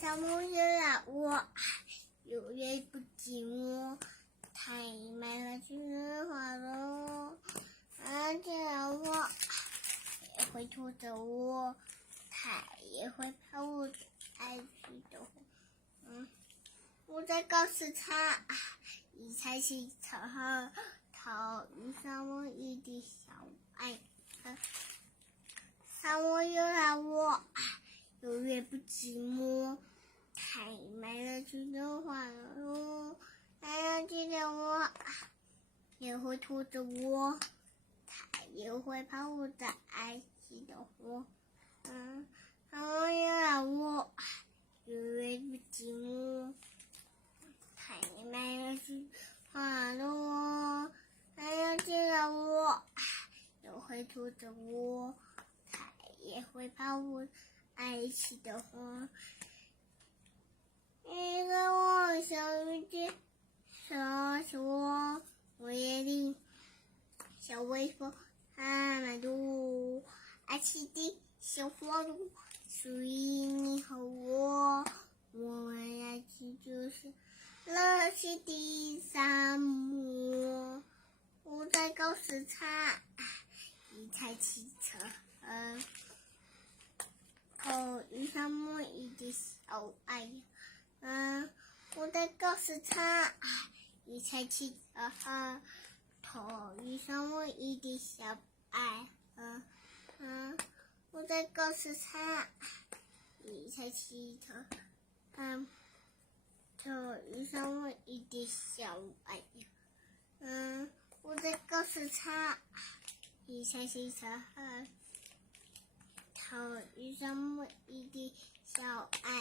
小木鱼啊，我有月不寂寞，太美了菊花落。这样我也会拖着我，它也会跑我爱去的火。我在告诉他，一才起床，逃遇上我一的小爱。小木鱼啊，我有月不寂寞，太美了菊花落。太阳记得我，也会拖着我，它也会跑我在爱情的火。小木鱼啊，我有月不寂寞，太美了菊花落。太阳记得我，也会拖着我，它也会跑我爱情的火。一个我小雨季，说起我眼里小微风，慢慢度，爱情的小花路，属于你和我。我们爱情就是热情的沙漠。我在告诉他，一台汽车，头遇上梦一的小爱。我在告诉他，一台汽车，头遇上梦一的小爱。我在告诉他，一台汽车，头遇上梦一的小爱。我在告诉他，一台汽车，头遇上梦一的小爱。